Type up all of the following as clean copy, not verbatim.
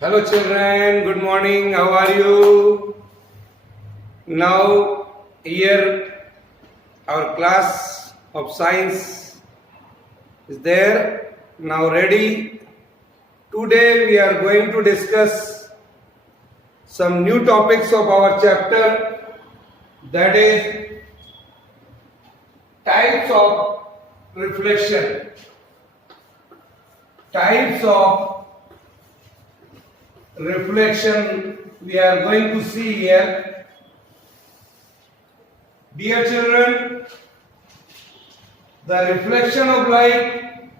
Hello children, good morning, how are you? Now here our class of science is there, now ready. Today we are going to discuss some new topics of our chapter, that is types of reflection. Types of reflection we are going to see here. Dear children, the reflection of light,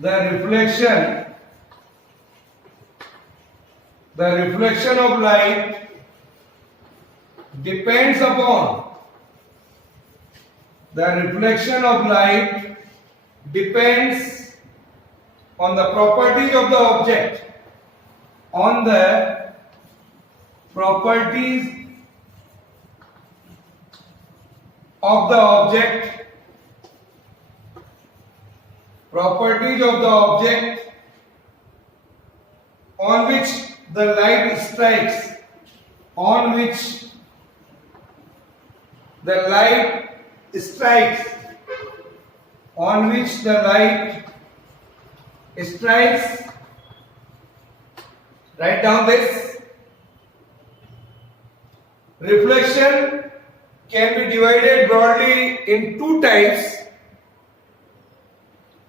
the reflection of light depends upon depends on the properties of the object, on the properties of the object, on which the light strikes, on which the light strikes, Write down this. Reflection can be divided broadly in two types.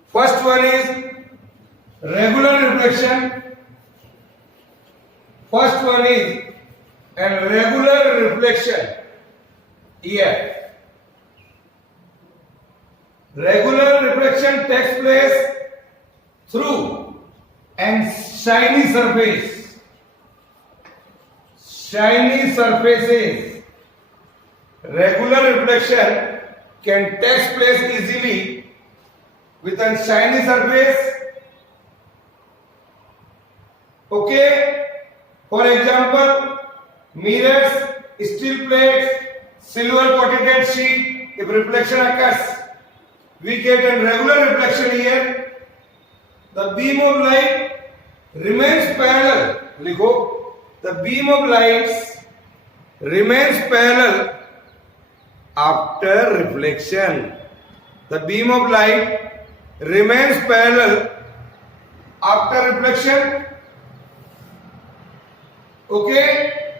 First one is regular reflection. Here, regular reflection takes place through and shiny surfaces. Regular reflection can take place easily with a shiny surface. Okay, for example, mirrors, steel plates, silver coated sheet. If reflection occurs, we get a regular reflection here. The beam of light remains parallel. Likho. The beam of light remains parallel after reflection. The beam of light remains parallel after reflection. Okay?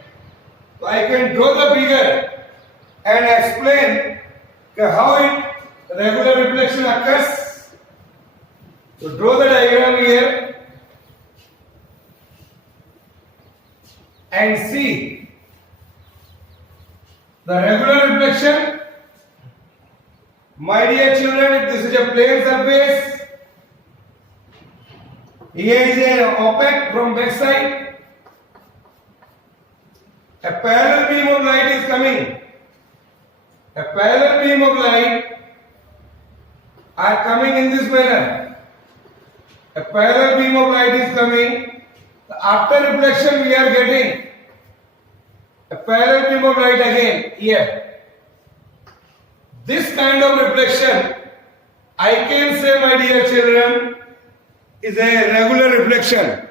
So I can draw the figure and explain how regular reflection occurs. So draw the diagram here and see the regular reflection. My dear children, if this is a plane surface, here is an opaque from back side. A parallel beam of light is coming. A parallel beam of light are coming in this manner. A parallel beam of light is coming. After reflection we are getting a parallel beam of light again here. This kind of reflection, I can say, my dear children, is a regular reflection.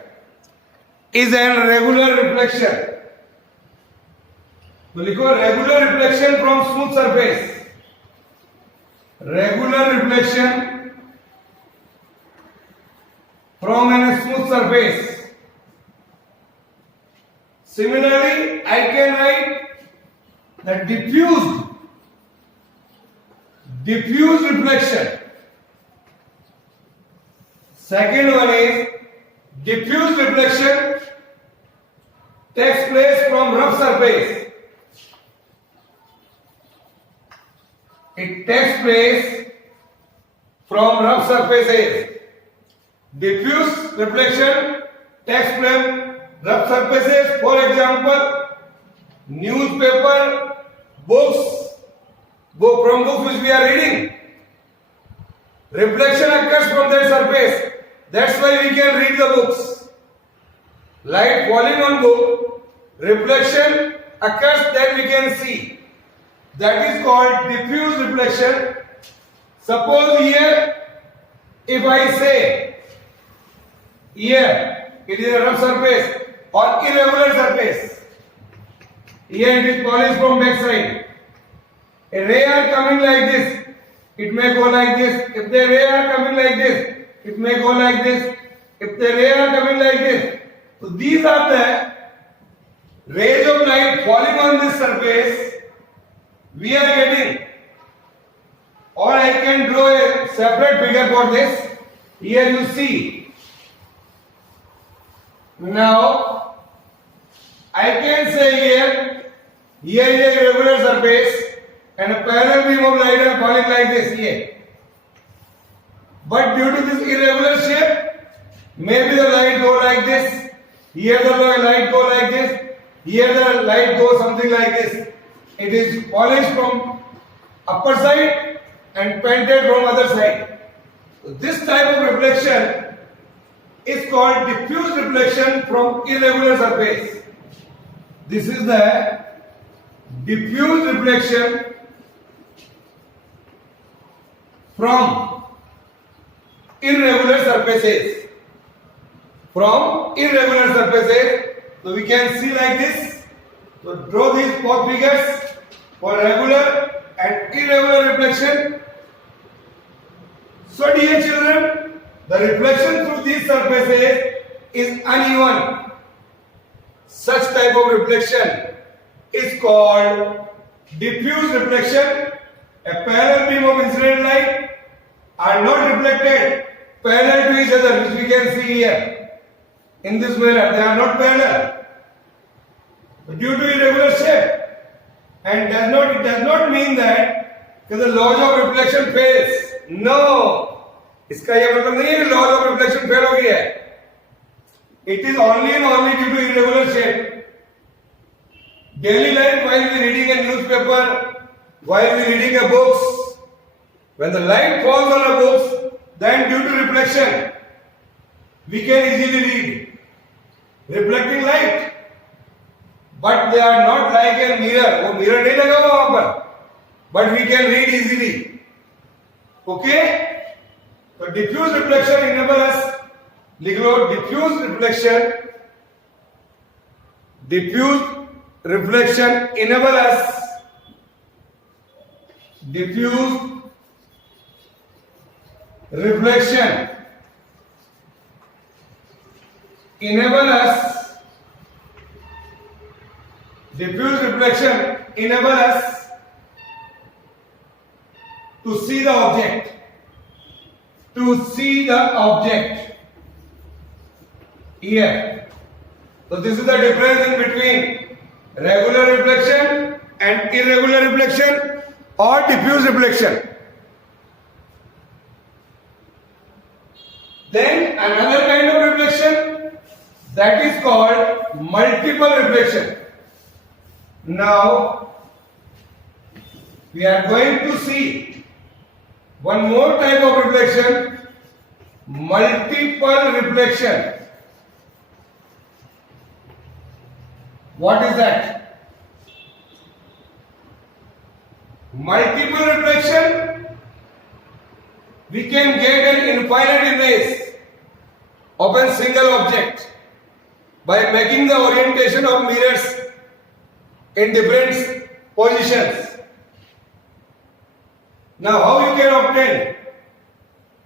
So regular reflection from smooth surface. Regular reflection from a smooth surface. Similarly, I can write the diffused reflection. Second one is diffused reflection takes place from rough surface. It takes place from rough surfaces. Diffuse reflection takes place from rough surfaces. For example, newspaper, books, from books which we are reading. Reflection occurs from that surface. That's why we can read the books. Light falling on book, reflection occurs, then we can see. That is called diffuse reflection. Suppose here, if I say, here, it is a rough surface or irregular surface. Here it is polished from back side. A ray are coming like this, it may go like this. If the ray are coming like this, it may go like this. If the ray are coming like this, so these are the rays of light falling on this surface. We are getting, or I can draw a separate figure for this. Here you see. Now I can say here is a regular surface and a parallel beam of light are falling like this here. But due to this irregular shape, maybe the light go like this. Here the light go like this. Here the light goes something like this. It is polished from upper side and painted from other side. So this type of reflection is called diffuse reflection from irregular surface. This is the diffuse reflection from irregular surfaces. From irregular surfaces. So we can see like this. So draw these both figures for regular and irregular reflection. So dear children, the reflection through these surfaces is uneven. Such type of reflection is called diffuse reflection. A parallel beam of incident light are not reflected parallel to each other, which we can see here. In this manner, they are not parallel. Due to irregular shape, and it does not mean that the laws of reflection fails. No, इसका ये मतलब नहीं है laws of reflection fail हो गया है. It is only and only due to irregular shape. Daily life, while we reading a newspaper, while we reading a books, when the light falls on a books, then due to reflection, we can easily read. Reflecting light. But they are not like a mirror. वो mirror नहीं लगा हुआ वहां पर. But we can read easily. Okay? So diffuse reflection enable us. लिख लो diffuse reflection. Diffuse reflection enable us. Diffuse reflection enable us. Diffuse reflection enable us to see the object. To see the object. Here. So this is the difference in between regular reflection and irregular reflection or diffuse reflection. Then another kind of reflection, that is called multiple reflection. Now we are going to see one more type of reflection, multiple reflection. What is that? Multiple reflection, we can get an infinite image of a single object by making the orientation of mirrors in different positions. Now how you can obtain?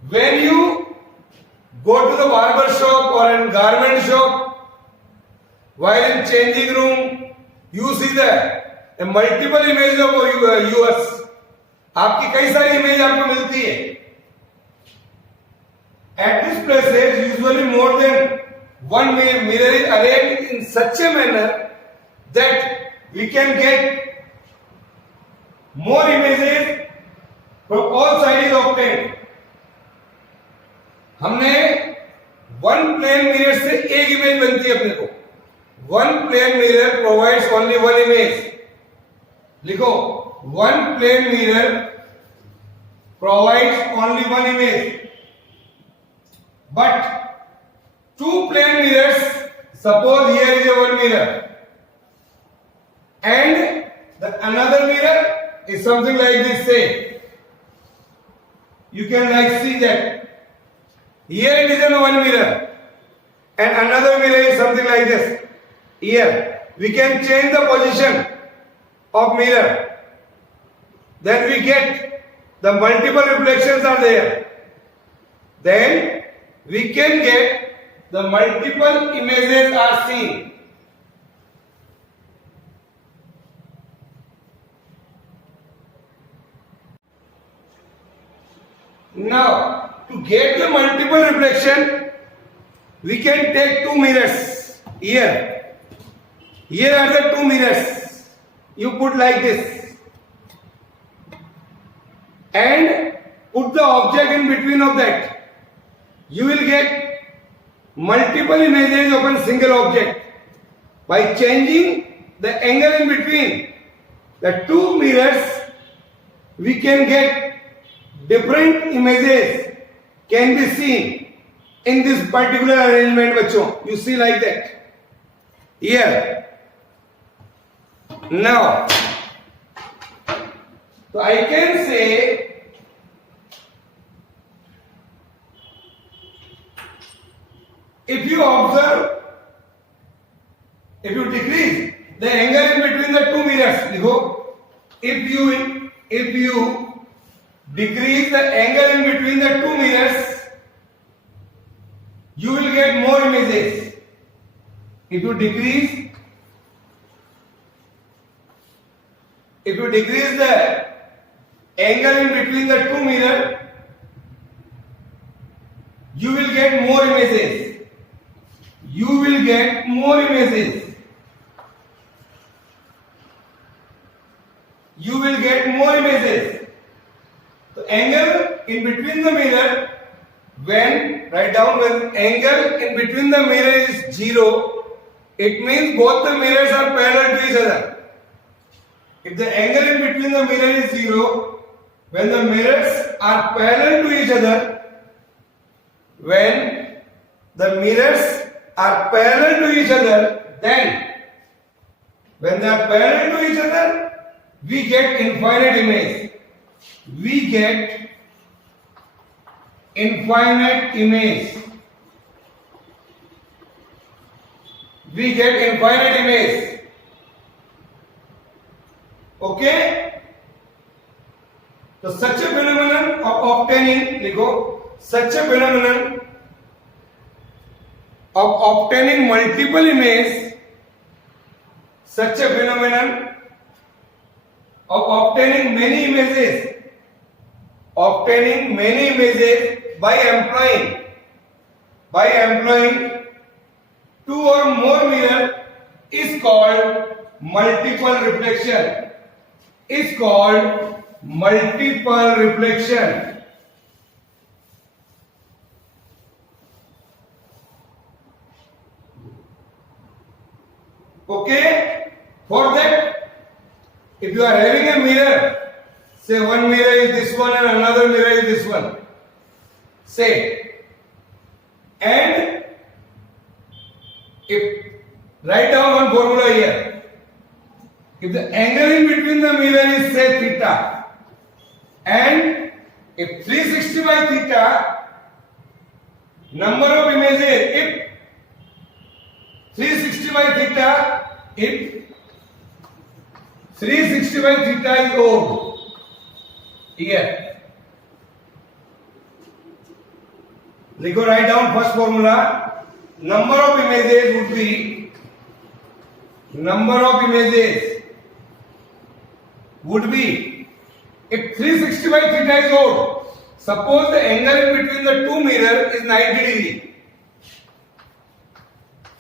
When you go to the barber shop or in garment shop, while in changing room, you see that a multiple image of yours. आपकी कई सारी image आपको मिलती है. At this places, usually more than one mirror is arranged in such a manner that we can get more images from all sides obtained. हमने one plane mirror से एक image बनती है अपने को. One plane mirror provides only one image. लिखो, one plane mirror provides only one image. But two plane mirrors, suppose here is a one mirror and the another mirror is something like this, say. You can like see that here it is in one mirror and another mirror is something like this. Here we can change the position of mirror. Then we get the multiple reflections are there. Then we can get the multiple images are seen. Now, to get the multiple reflection, we can take two mirrors here. Here are the two mirrors. You put like this and put the object in between of that. You will get multiple images of a single object by changing the angle in between the two mirrors. We can get different images can be seen in this particular arrangement, bachcho. You see like that. Here. Now, so I can say if you observe, if you decrease the angle in between the two mirrors, if you decrease the angle in between the two mirrors, you will get more images. If you decrease the angle in between the two mirrors, you will get more images. You will get more images. You will get more images. The angle in between the mirror, when angle in between the mirror is 0, it means both the mirrors are parallel to each other. If the angle in between the mirror is 0, when the mirrors are parallel to each other, when the mirrors are parallel to each other, then when they are parallel to each other, we get infinite image. We get infinite image. We get infinite image. Okay? So such a phenomenon of obtaining multiple images, such a phenomenon of obtaining many images by employing two or more mirrors is called multiple reflection. Is called multiple reflection. Okay? For that, if you are having a mirror, say one mirror is this one and another mirror is this one, say, and if write down one formula here. If the angle in between the mirror is say theta, and if 360 by theta, number of images, if 360 by theta, if 360 by theta is odd, here, Ligo, write down first formula. Number of images would be if 360 by theta is odd, suppose the angle in between the two mirrors is 90 degree.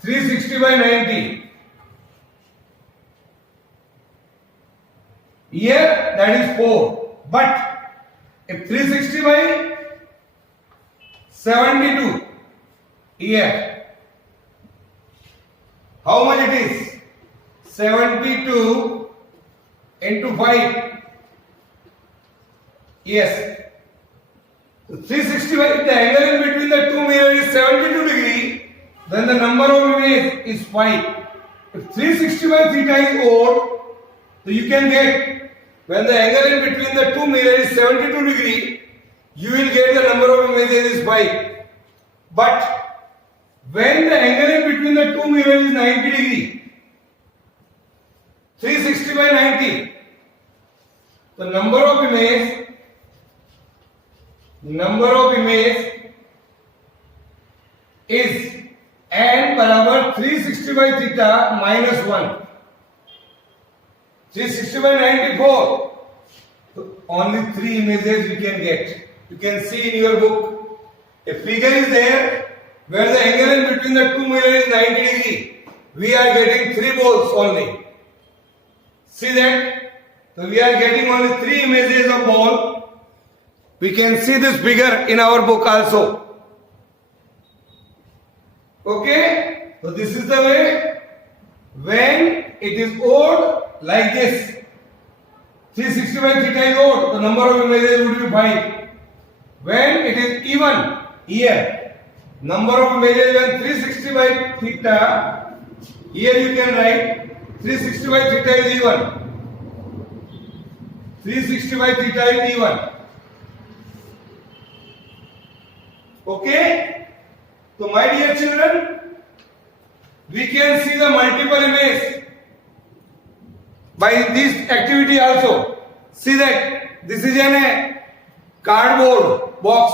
360 by 90. Here that is 4. But if 360 by 72, here, how much it is? 72 into 5. Yes. So 360 by, if the angle in between the two mirrors is 72 degree, then the number of images is 5. If 360 by theta is odd, so you can get, when the angle in between the two mirrors is 72 degree, you will get the number of images is 5. But when the angle in between the two mirrors is 90 degree, 360 by 90, the number of image is n बराबर 360 by theta minus 1. 360 by 94. So only 3 images you can get. You can see in your book. A figure is there where the angle in between the two mirrors is 90 degree. We are getting 3 balls only. See that? So we are getting only 3 images of ball. We can see this figure in our book also. Okay? So this is the way when it is odd like this. 360 by theta is odd. The number of images would be 5. When it is even, here, number of images when 360 by theta, here you can write 360 by theta is even. 360 by theta is even. Okay? So my dear children, we can see the multiple image by this activity also. See that this is a cardboard box.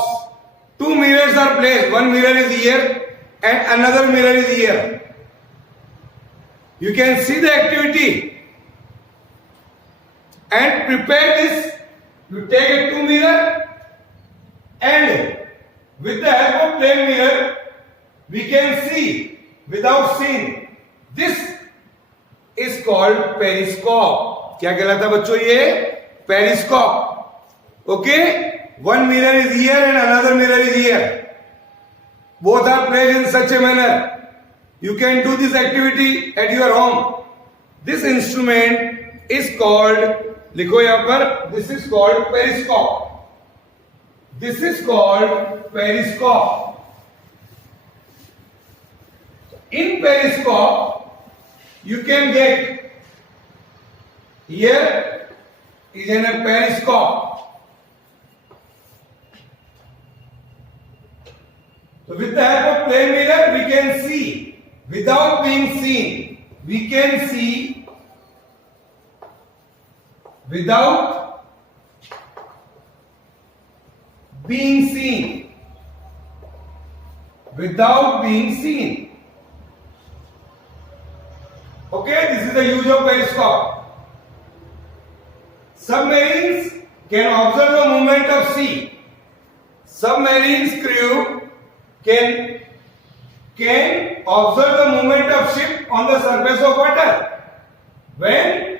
2 mirrors are placed. One mirror is here and another mirror is here. You can see the activity and prepare this. You take a 2 mirror and with the help of plane mirror we can see without seeing. This is called periscope. क्या कहलाता है बच्चों ये? Periscope. Okay? One mirror is here and another mirror is here. Both are placed in such a manner. You can do this activity at your home. This instrument is called, लिखो यहाँ पर, this is called periscope. This is called periscope. In periscope, you can get, here is in a periscope. So with the help of plane mirror, we can see without being seen. We can see without being seen. Without being seen. Okay, this is the use of periscope. Submarines can observe the movement of sea. Submarine's crew can observe the movement of ship on the surface of water when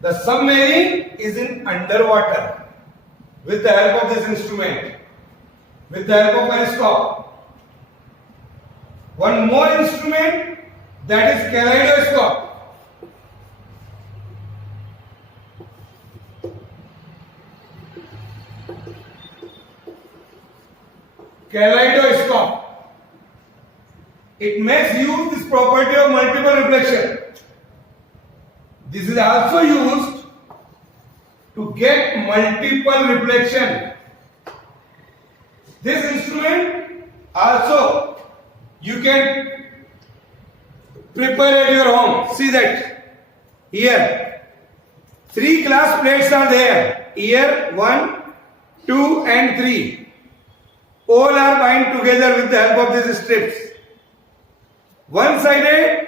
the submarine is in underwater with the help of this instrument, with the help of periscope. One more instrument, that is kaleidoscope. Kaleidoscope. It makes use this property of multiple reflection. This is also used to get multiple reflection. This instrument also you can prepare at your home. See that here 3 glass plates are there. Here 1, 2 and 3. All are bound together with the help of these strips. One sided,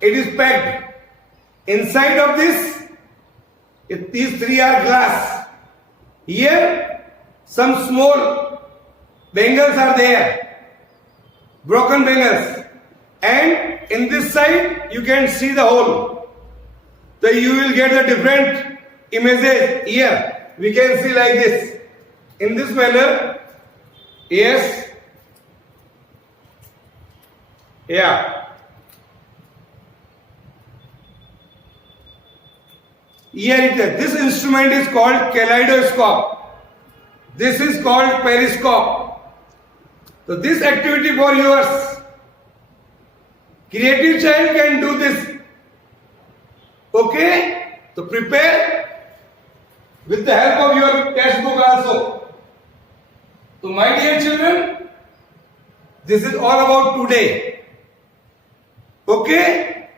it is packed. Inside of this, these 3 are glass. Here, some small bangles are there, broken bangles. And in this side, you can see the hole. So you will get the different images here. We can see like this. In this manner, yes, yeah. Here it is. This instrument is called kaleidoscope. This is called periscope. So this activity for yours, creative child can do this. Okay? So prepare with the help of your textbook also. So my dear children, This is all about today. Okay?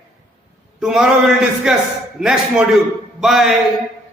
Tomorrow we will discuss next module. Bye.